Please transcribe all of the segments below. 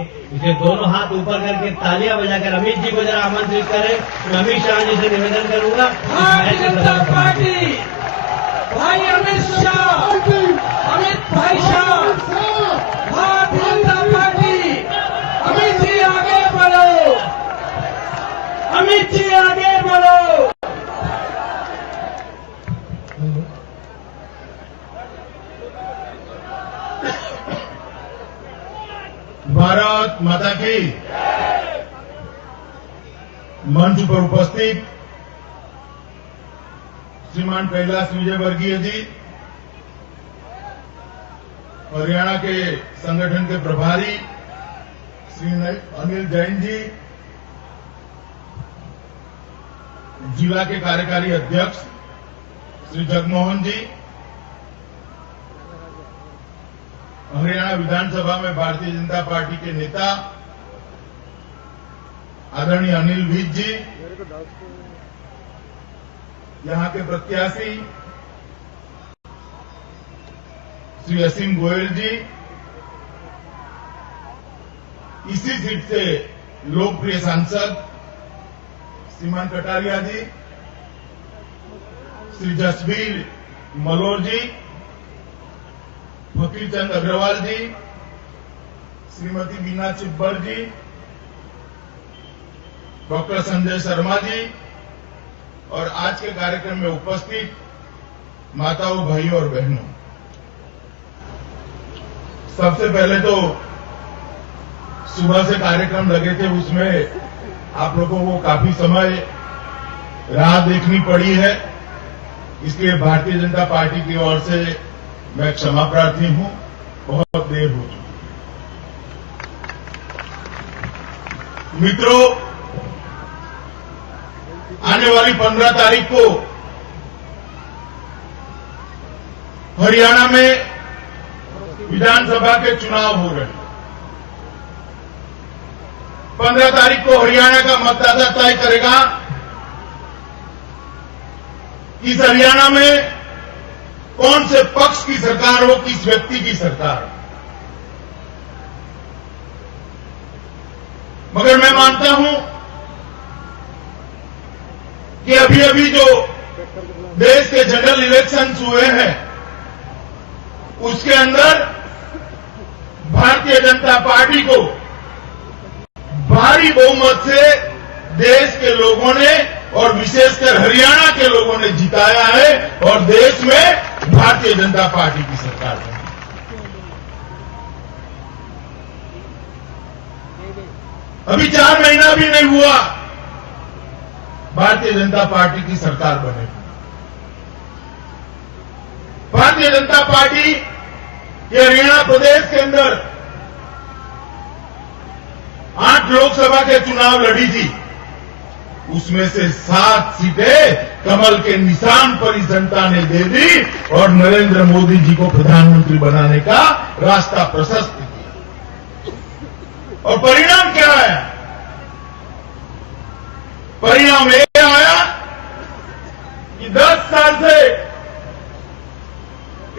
इसे दोनों हाथ ऊपर करके तालियां बजाकर अमित जी को जरा आमंत्रित करें। अमित शाह जी से निवेदन करूंगा। भारतीय जनता पार्टी भाई अमित शाह, अमित भाई शाह, भारतीय जनता पार्टी, अमित जी आगे बढ़ो, अमित जी आगे बढ़ो। भारत माता की। मंच पर उपस्थित श्रीमान कैलाश विजयवर्गीय जी, हरियाणा के संगठन के प्रभारी श्री अनिल जैन जी, जिला के कार्यकारी अध्यक्ष श्री जगमोहन जी, हरियाणा विधानसभा में भारतीय जनता पार्टी के नेता आदरणीय अनिल विज जी, यहां के प्रत्याशी श्री असीम गोयल जी, इसी सीट से लोकप्रिय सांसद श्रीमान कटारिया जी, श्री जसबीर मलोर जी, फकीर चंद अग्रवाल जी, श्रीमती बीना चिब्बर जी, डॉक्टर संजय शर्मा जी और आज के कार्यक्रम में उपस्थित माताओं, भाइयों और बहनों, सबसे पहले तो सुबह से कार्यक्रम लगे थे, उसमें आप लोगों को काफी समय राह देखनी पड़ी है, इसलिए भारतीय जनता पार्टी की ओर से मैं क्षमा प्रार्थी हूं, बहुत देर हो चुकी। मित्रों, आने वाली 15 तारीख को हरियाणा में विधानसभा के चुनाव हो रहे हैं। 15 तारीख को हरियाणा का मतदाता तय करेगा कि इस हरियाणा में कौन से पक्ष की सरकार हो, किस व्यक्ति की सरकार हो। मगर मैं मानता हूं कि अभी अभी जो देश के जनरल इलेक्शंस हुए हैं, उसके अंदर भारतीय जनता पार्टी को भारी बहुमत से देश के लोगों ने और विशेषकर हरियाणा के लोगों ने जिताया है और देश में भारतीय जनता पार्टी की सरकार है। अभी 4 महीना भी नहीं हुआ भारतीय जनता पार्टी की सरकार बने। भारतीय जनता पार्टी के हरियाणा प्रदेश के अंदर 8 लोकसभा के चुनाव लड़ी थी, उसमें से 7 सीटें कमल के निशान पर ही जनता ने दे दी और नरेंद्र मोदी जी को प्रधानमंत्री बनाने का रास्ता प्रशस्त किया। और परिणाम क्या आया? परिणाम ये आया कि 10 साल से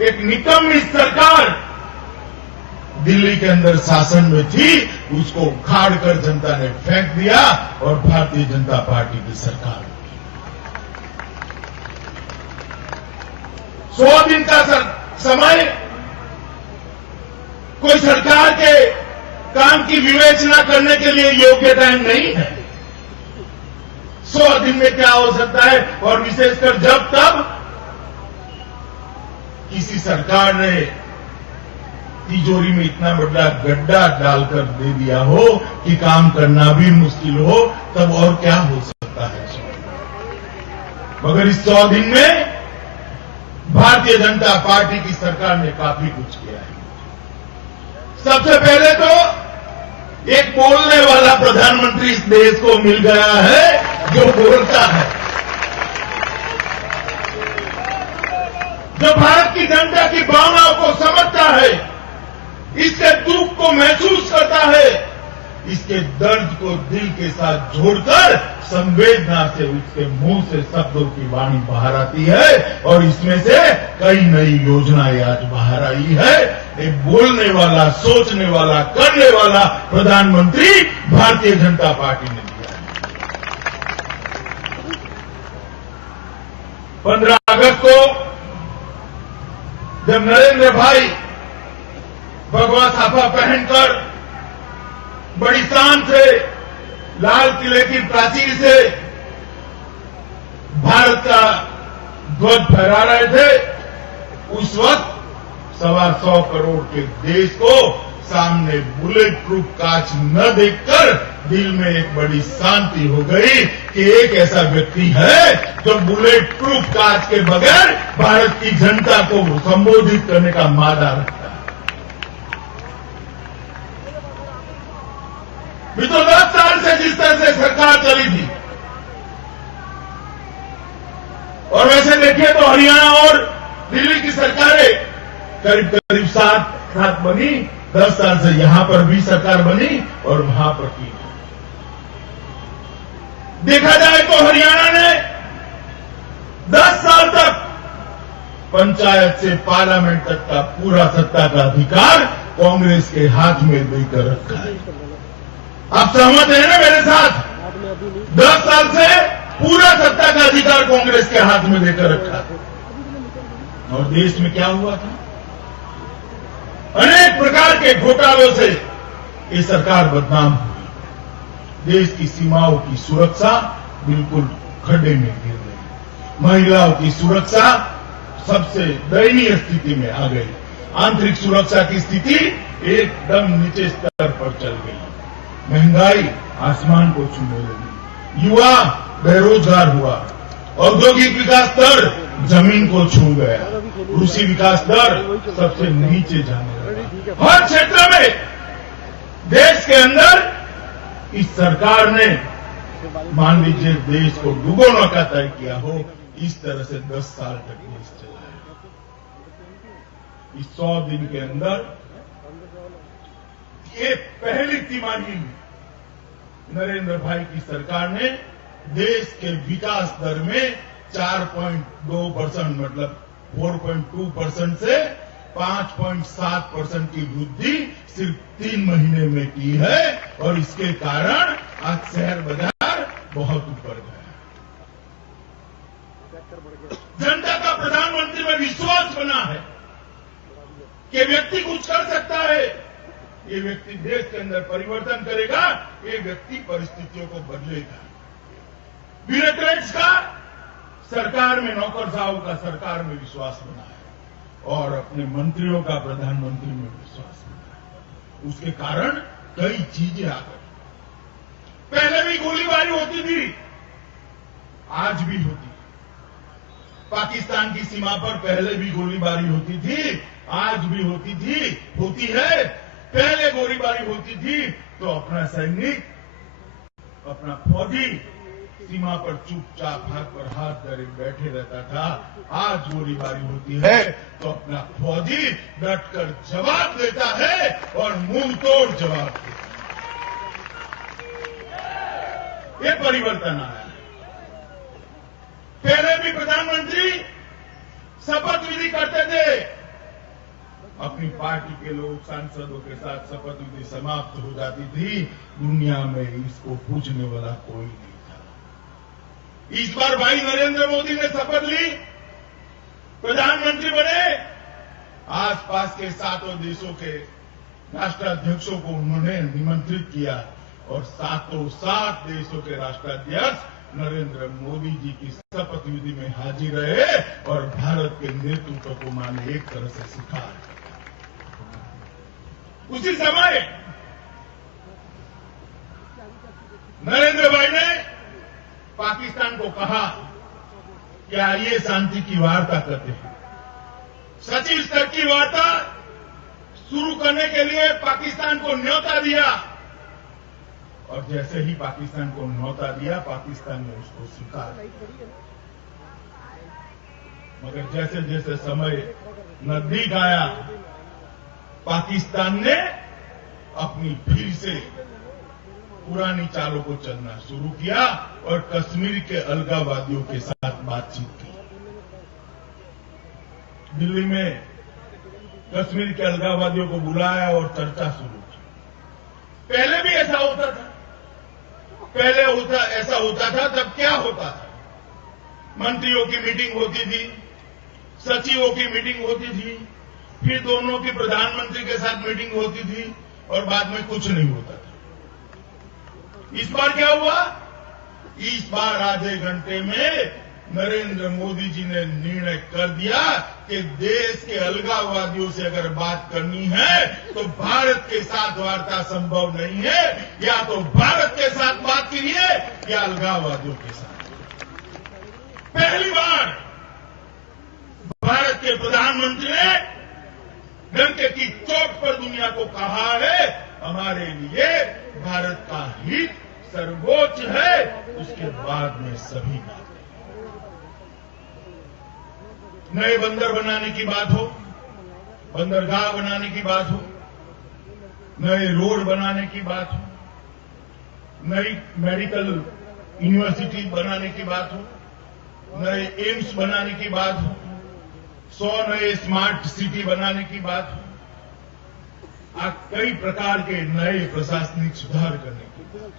एक निकम्मी सरकार दिल्ली के अंदर शासन में थी, उसको उखाड़ कर जनता ने फेंक दिया और भारतीय जनता पार्टी की सरकार। 100 दिन का समय कोई सरकार के काम की विवेचना करने के लिए योग्य टाइम नहीं है। 100 दिन में क्या हो सकता है, और विशेषकर जब तब किसी सरकार ने तिजोरी में इतना बड़ा गड्ढा डालकर दे दिया हो कि काम करना भी मुश्किल हो, तब और क्या हो सकता है। मगर इस 100 दिन में भारतीय जनता पार्टी की सरकार ने काफी कुछ किया है। सबसे पहले तो एक बोलने वाला प्रधानमंत्री इस देश को मिल गया है, जो बोलता है, जो भारत की जनता की भावनाओं को समझता है, इसके दुख को महसूस करता है, इसके दर्द को दिल के साथ जोड़कर संवेदना से उसके मुंह से शब्दों की वाणी बाहर आती है और इसमें से कई नई योजनाएं आज बाहर आई है। एक बोलने वाला, सोचने वाला, करने वाला प्रधानमंत्री भारतीय जनता पार्टी ने दिया है। 15 अगस्त को जब नरेंद्र भाई भगवा साफा पहनकर बड़ी शान से लाल किले की प्राचीर से भारत का ध्वज फहरा रहे थे, उस वक्त 125 करोड़ के देश को सामने बुलेट प्रूफ कांच न देखकर दिल में एक बड़ी शांति हो गई कि एक ऐसा व्यक्ति है जो बुलेट प्रूफ कांच के बगैर भारत की जनता को संबोधित करने का मादा रखता है। भी तो 10 साल से जिस तरह से सरकार चली थी, और वैसे देखिए तो हरियाणा और दिल्ली की सरकारें करीब करीब 7 बनी, 10 साल से यहां पर भी सरकार बनी और वहां पर भी। देखा जाए तो हरियाणा ने 10 साल तक पंचायत से पार्लियामेंट तक का पूरा सत्ता का अधिकार कांग्रेस के हाथ में देकर रखा है। आप सहमत हैं ना मेरे साथ? 10 साल से पूरा सत्ता का अधिकार कांग्रेस के हाथ में देकर रखा। और देश में क्या हुआ था? अनेक प्रकार के घोटालों से ये सरकार बदनाम हुई। देश की सीमाओं की सुरक्षा बिल्कुल खड्डे में गिर गई। महिलाओं की सुरक्षा सबसे दयनीय स्थिति में आ गई। आंतरिक सुरक्षा की स्थिति एकदम नीचे स्तर पर चल गई। महंगाई आसमान को छूने लगी। युवा बेरोजगार हुआ। औद्योगिक विकास दर जमीन को छू गया। कृषि विकास दर सबसे नीचे जाने लगा। हर क्षेत्र में देश के अंदर इस सरकार ने, मान लीजिए, देश को डुबोने का तय किया हो, इस तरह से 10 साल तक देश चला है। इस 100 दिन के अंदर ये पहली तिमाही में नरेंद्र भाई की सरकार ने देश के विकास दर में 4.2% मतलब 4.2% से 5.7% की वृद्धि सिर्फ 3 महीने में की है। और इसके कारण आज शहर बाजार बहुत ऊपर गया। जनता का प्रधानमंत्री में विश्वास बना है कि व्यक्ति कुछ कर सकता है। ये व्यक्ति देश के अंदर परिवर्तन करेगा। ये व्यक्ति परिस्थितियों को बदलेगा। ब्यूरोक्रेट्स का सरकार में, नौकरशाहों का सरकार में विश्वास बना है और अपने मंत्रियों का प्रधानमंत्री में विश्वास बना है। उसके कारण कई चीजें आ गई। पहले भी गोलीबारी होती थी, आज भी होती है। पाकिस्तान की सीमा पर पहले भी गोलीबारी होती थी, आज भी होती थी, होती है। पहले गोलीबारी होती थी तो अपना सैनिक, अपना फौजी सीमा पर चुपचाप हाथ पर हाथ धरे बैठे रहता था। आज गोलीबारी होती है तो अपना फौजी डटकर जवाब देता है और मुंह तोड़ जवाब देता है। ये परिवर्तन आया है। पहले भी प्रधानमंत्री शपथ विधि करते थे, अपनी पार्टी के लोग सांसदों के साथ शपथ विधि समाप्त हो जाती थी। दुनिया में इसको पूछने वाला कोई नहीं था। इस बार भाई नरेंद्र मोदी ने शपथ ली, प्रधानमंत्री बने। आसपास के 7 देशों के राष्ट्राध्यक्षों को उन्होंने निमंत्रित किया और 7 देशों के राष्ट्राध्यक्ष नरेंद्र मोदी जी की शपथ विधि में हाजिर रहे और भारत के नेतृत्व को माने एक तरह से सिखा। उसी समय नरेंद्र भाई ने पाकिस्तान को कहा कि आइए शांति की वार्ता करते हैं। सचिव स्तर की वार्ता शुरू करने के लिए पाकिस्तान को न्योता दिया और जैसे ही पाकिस्तान को न्योता दिया, पाकिस्तान ने उसको स्वीकार। मगर जैसे जैसे समय नजदीक आया, पाकिस्तान ने अपनी फिर से पुरानी चालों को चलना शुरू किया और कश्मीर के अलगाववादियों के साथ बातचीत की। दिल्ली में कश्मीर के अलगाववादियों को बुलाया और चर्चा शुरू की। पहले भी ऐसा होता था। ऐसा होता था तब क्या होता था? मंत्रियों की मीटिंग होती थी, सचिवों की मीटिंग होती थी, फिर दोनों की प्रधानमंत्री के साथ मीटिंग होती थी और बाद में कुछ नहीं होता था। इस बार क्या हुआ? इस बार आधे घंटे में नरेंद्र मोदी जी ने निर्णय कर दिया कि देश के अलगाववादियों से अगर बात करनी है तो भारत के साथ वार्ता संभव नहीं है। या तो भारत के साथ बात कीजिए या अलगाववादियों के साथ। पहली बार भारत के प्रधानमंत्री ने डंके की चोट पर दुनिया को कहा है, हमारे लिए भारत का हित सर्वोच्च है, उसके बाद में सभी बात। नए बंदर बनाने की बात हो, बंदरगाह बनाने की बात हो, नए रोड बनाने की बात हो, नई मेडिकल यूनिवर्सिटी बनाने की बात हो, नए एम्स बनाने की बात हो, 100 नए स्मार्ट सिटी बनाने की बात हो, आज कई प्रकार के नए प्रशासनिक सुधार करने की बात हो।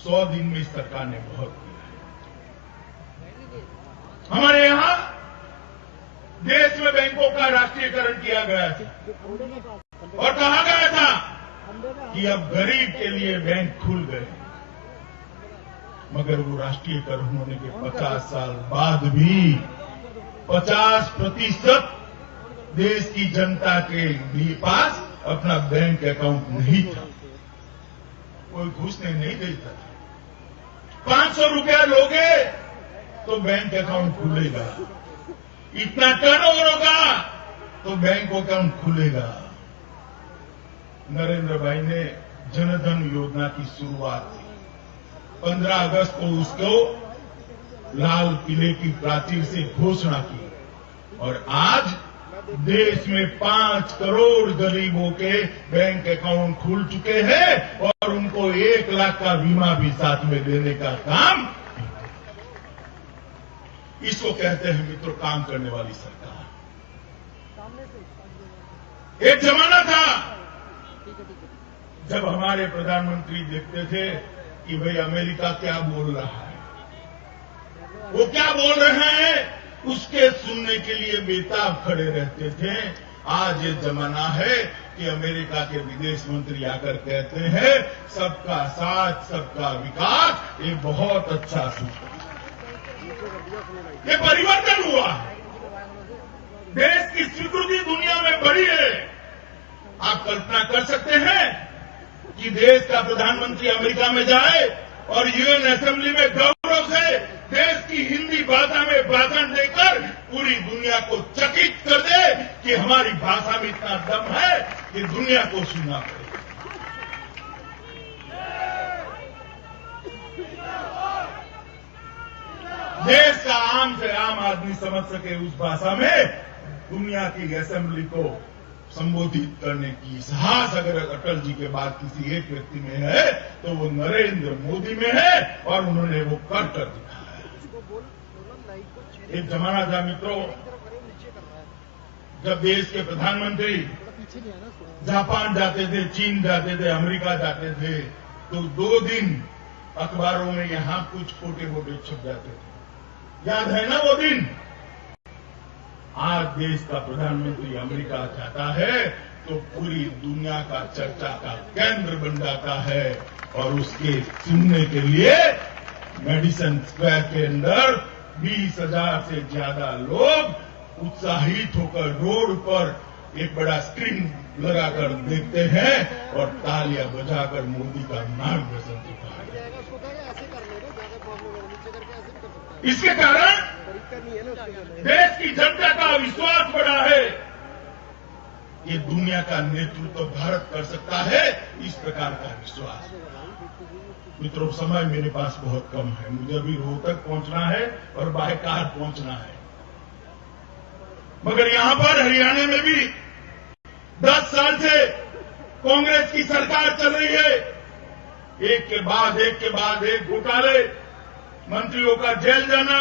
100 दिन में इस सरकार ने बहुत किया है। हमारे यहां देश में बैंकों का राष्ट्रीयकरण किया गया था और कहा गया था कि अब गरीब के लिए बैंक खुल गए, मगर वो राष्ट्रीयकरण होने के 50 साल बाद भी 50% देश की जनता के पास अपना बैंक अकाउंट नहीं था। कोई घुसने नहीं देता था। 500 रुपया लोगे तो बैंक अकाउंट खुलेगा, इतना टर्नओवर होगा तो बैंक अकाउंट खुलेगा। नरेंद्र भाई ने जनधन योजना की शुरुआत की। 15 अगस्त को उसको लाल किले की प्राचीर से घोषणा की और आज देश में 5 करोड़ गरीबों के बैंक अकाउंट खुल चुके हैं और उनको 1 लाख का बीमा भी साथ में देने का काम। इसको कहते हैं मित्रों काम करने वाली सरकार। एक जमाना था जब हमारे प्रधानमंत्री देखते थे कि भाई अमेरिका क्या बोल रहा है, वो क्या बोल रहे हैं, उसके सुनने के लिए बेताब खड़े रहते थे। आज ये जमाना है कि अमेरिका के विदेश मंत्री आकर कहते हैं सबका साथ सबका विकास, ये बहुत अच्छा सूत्र। ये परिवर्तन हुआ, देश की स्वीकृति दुनिया में बढ़ी है। आप कल्पना कर सकते हैं कि देश का प्रधानमंत्री अमेरिका में जाए और यूएन असेंबली में गौरव से देश की हिंदी भाषा में भाषण देकर पूरी दुनिया को चकित कर दे कि हमारी भाषा में इतना दम है कि दुनिया को सुनना पड़े। देश का आम से आम आदमी समझ सके उस भाषा में दुनिया की असेंबली को संबोधित करने की साहस अगर अटल जी के बाद किसी एक व्यक्ति में है तो वो नरेंद्र मोदी में है और उन्होंने वो कर दिखाया है। एक जमाना था मित्रों जब देश के प्रधानमंत्री जापान जाते थे, चीन जाते थे, अमेरिका जाते थे तो 2 दिन अखबारों में यहां कुछ फोटे छप जाते थे। याद है ना वो दिन? आज देश का प्रधानमंत्री अमेरिका जाता है तो पूरी दुनिया का चर्चा का केंद्र बन जाता है और उसके सुनने के लिए मेडिसन स्क्वायर के अंदर 20,000 से ज्यादा लोग उत्साहित होकर रोड पर एक बड़ा स्क्रीन लगाकर देखते हैं और तालियां बजाकर मोदी का मार्गदर्शन दिखाया। इसके कारण देश की जनता का विश्वास बढ़ा है। ये दुनिया का नेतृत्व तो भारत कर सकता है, इस प्रकार का विश्वास। मित्रों समय मेरे पास बहुत कम है, मुझे अभी रोहतक पहुंचना है और बाहर पहुंचना है। मगर यहां पर हरियाणा में भी 10 साल से कांग्रेस की सरकार चल रही है। एक के बाद एक घोटाले, मंत्रियों का जेल जाना,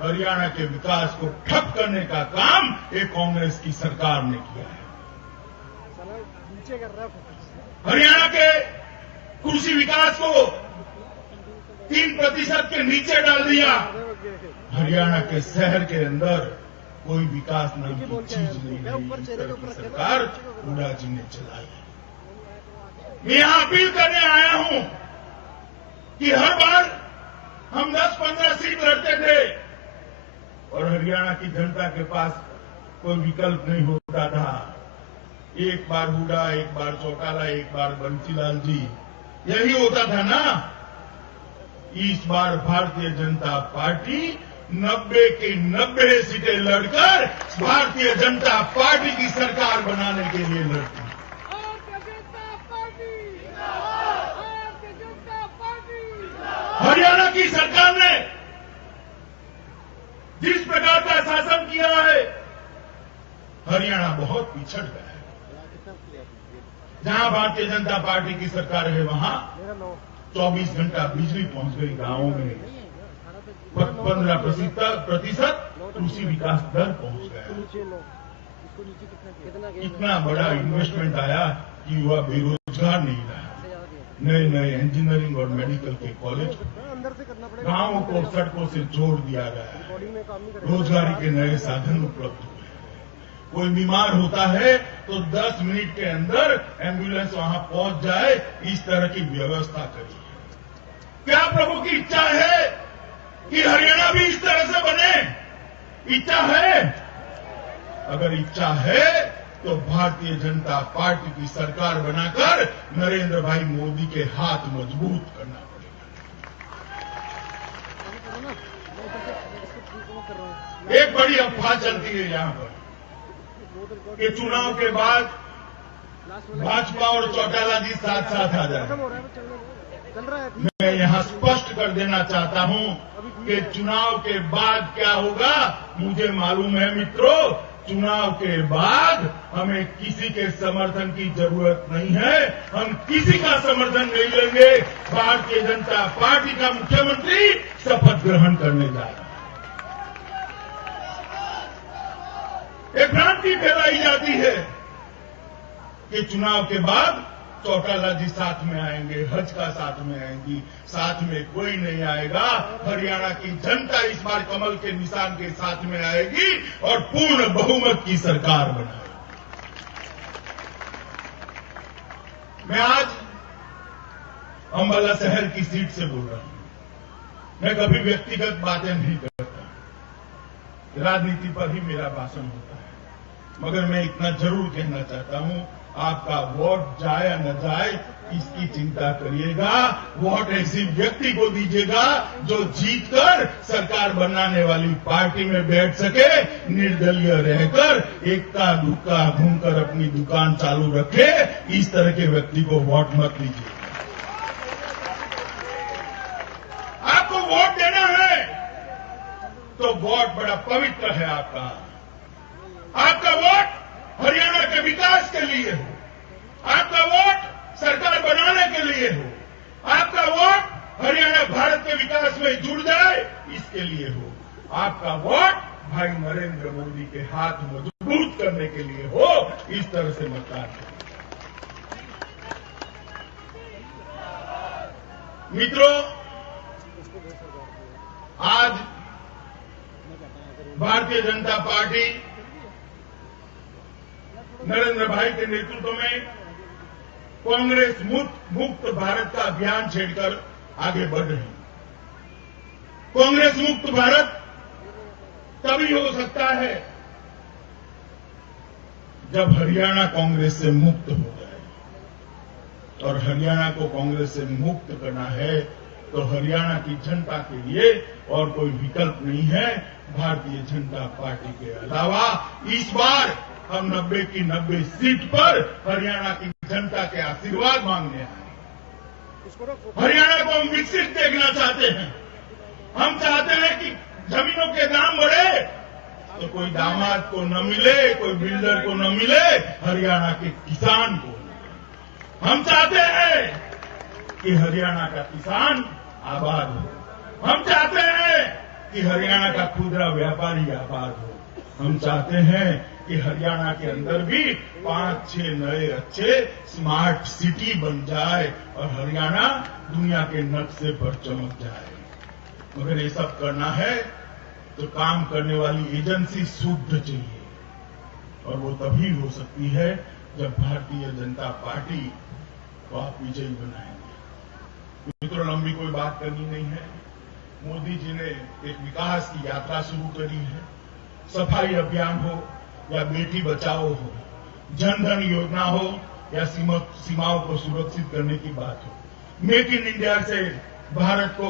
हरियाणा के विकास को ठप करने का काम एक कांग्रेस की सरकार ने किया है। हरियाणा के कृषि विकास को 3% के नीचे डाल दिया। हरियाणा के शहर के अंदर कोई विकास नाम की चीज नहीं है। इस तरह की सरकार हुड्डा जी ने चलाई। मैं यहां अपील करने आया हूं कि हर बार हम 10-15 सीट लड़ते थे और हरियाणा की जनता के पास कोई विकल्प नहीं होता था। एक बार हुड्डा, एक बार चौटाला, एक बार बंसीलाल जी, यही होता था ना। इस बार भारतीय जनता पार्टी 90 की 90 सीटें लड़कर भारतीय जनता पार्टी की सरकार बनाने के लिए लड़ती है। हरियाणा की सरकार ने जिस प्रकार का शासन किया है, हरियाणा बहुत पिछड़ गया है। जहां भारतीय जनता पार्टी की सरकार है वहां 24 घंटा बिजली पहुंच गई गांवों में, 15% कृषि विकास दर पहुंच गया। इतना बड़ा इन्वेस्टमेंट आया कि युवा बेरोजगार नहीं रहा। नए नए इंजीनियरिंग और मेडिकल के कॉलेज गांवों को सड़कों से जोड़ दिया गया है। रोजगारी के नए साधन उपलब्ध हुए हैं। कोई बीमार होता है तो 10 मिनट के अंदर एम्बुलेंस वहां पहुंच जाए, इस तरह की व्यवस्था करी है। क्या प्रभु की इच्छा है कि हरियाणा भी इस तरह से बने? इच्छा है? अगर इच्छा है तो भारतीय जनता पार्टी की सरकार बनाकर नरेंद्र भाई मोदी के हाथ मजबूत करना पड़ेगा। एक बड़ी अफवाह चलती है यहां पर कि चुनाव के बाद भाजपा और चौटाला जी साथ साथ आ जाए। मैं यहां स्पष्ट कर देना चाहता हूं कि चुनाव के बाद क्या होगा मुझे मालूम है मित्रों। चुनाव के बाद हमें किसी के समर्थन की जरूरत नहीं है। हम किसी का समर्थन नहीं लेंगे। भारतीय जनता पार्टी का मुख्यमंत्री शपथ ग्रहण करने जा रहा है। एक भ्रांति फैलाई जाती है कि चुनाव के बाद चौटाला जी साथ में आएंगे, हजका साथ में आएंगी। साथ में कोई नहीं आएगा। हरियाणा की जनता इस बार कमल के निशान के साथ में आएगी और पूर्ण बहुमत की सरकार बनाएगी। मैं आज अंबाला शहर की सीट से बोल रहा हूं। मैं कभी व्यक्तिगत बातें नहीं करता, राजनीति पर ही मेरा भाषण होता है। मगर मैं इतना जरूर कहना चाहता हूं, आपका वोट जाए या न जाए इसकी चिंता करिएगा। वोट ऐसी व्यक्ति को दीजिएगा जो जीतकर सरकार बनाने वाली पार्टी में बैठ सके, निर्दलीय रहकर इक्का दुक्का घूमकर अपनी दुकान चालू रखे। इस तरह के व्यक्ति को वोट मत दीजिए। आपको वोट देना है तो वोट बड़ा पवित्र है आपका। आपका वोट हरियाणा के विकास के लिए हो, आपका वोट सरकार बनाने के लिए हो, आपका वोट हरियाणा भारत के विकास में जुड़ जाए इसके लिए हो, आपका वोट भाई नरेंद्र मोदी के हाथ मजबूत करने के लिए हो। इस तरह से मतदान करें। मित्रों, आज भारतीय जनता पार्टी नरेंद्र भाई के नेतृत्व में कांग्रेस मुक्त भारत का अभियान छेड़कर आगे बढ़ रही है। कांग्रेस मुक्त भारत तभी हो सकता है जब हरियाणा कांग्रेस से मुक्त हो जाए। और हरियाणा को कांग्रेस से मुक्त करना है तो हरियाणा की जनता के लिए और कोई विकल्प नहीं है भारतीय जनता पार्टी के अलावा। इस बार हम 90 की 90 सीट पर हरियाणा की जनता के आशीर्वाद मांगने आए। हरियाणा को हम विकसित देखना चाहते हैं। हम चाहते हैं कि जमीनों के दाम बढ़े तो कोई दामाद को न मिले, कोई बिल्डर को न मिले, हरियाणा के किसान को मिले। हम चाहते हैं कि हरियाणा का किसान आबाद हो। हम चाहते हैं कि हरियाणा का खुदरा व्यापारी आबाद हो, हम चाहते हैं कि हरियाणा के अंदर भी 5-6 नए अच्छे स्मार्ट सिटी बन जाए और हरियाणा दुनिया के नक्शे पर चमक जाए। मगर ये सब करना है तो काम करने वाली एजेंसी शुद्ध चाहिए, और वो तभी हो सकती है जब भारतीय जनता पार्टी को आप विजयी बनाएंगे। मित्रों, लंबी कोई बात करनी नहीं है। मोदी जी ने एक विकास की यात्रा शुरू करी है। सफाई अभियान हो या बेटी बचाओ हो, जन धन योजना हो या सीमाओं को सुरक्षित करने की बात हो, मेक इन इंडिया से भारत को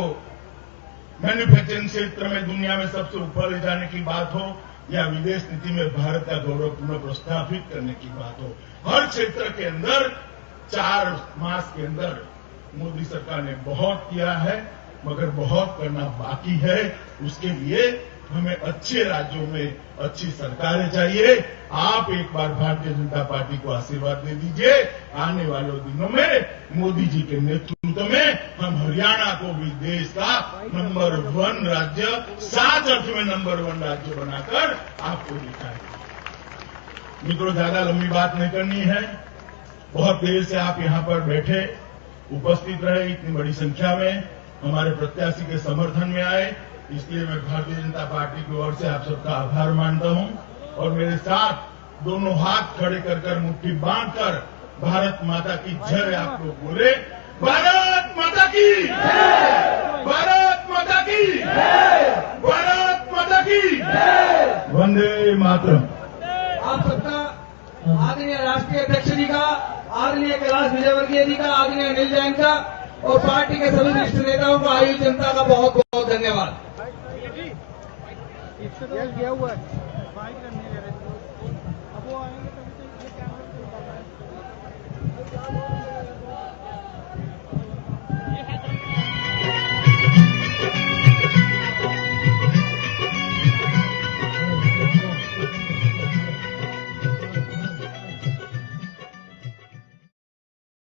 मैन्युफैक्चरिंग क्षेत्र में दुनिया में सबसे ऊपर ले जाने की बात हो, या विदेश नीति में भारत का गौरव पुनः प्रस्थापित करने की बात हो, हर क्षेत्र के अंदर 4 मास के अंदर मोदी सरकार ने बहुत किया है, मगर बहुत करना बाकी है। उसके लिए हमें अच्छे राज्यों में अच्छी सरकारें चाहिए। आप एक बार भारतीय जनता पार्टी को आशीर्वाद दे दीजिए। आने वाले दिनों में मोदी जी के नेतृत्व में हम हरियाणा को भी देश का नंबर 1 राज्य, 7 अर्थ में नंबर 1 राज्य बनाकर आपको दिखाएंगे। मित्रों, ज्यादा लंबी बात नहीं करनी है। बहुत देर से आप यहां पर बैठे उपस्थित रहे, इतनी बड़ी संख्या में हमारे प्रत्याशी के समर्थन में आए, इसलिए मैं भारतीय जनता पार्टी की ओर से आप सबका आभार मानता हूं। और मेरे साथ दोनों हाथ खड़े कर मुट्ठी बांधकर भारत माता की जय आप लोग बोले। भारत माता की जय, भारत माता की जय, भारत माता की जय, वंदे मातरम। आप सबका आदरणीय राष्ट्रीय अध्यक्ष जी का, आदरणीय कैलाश विजयवर्गीय जी का, आदरणीय अनिल जैन का और पार्टी के सभी वरिष्ठ नेताओं का, आयु जनता का बहुत बहुत धन्यवाद। गया हुआ है।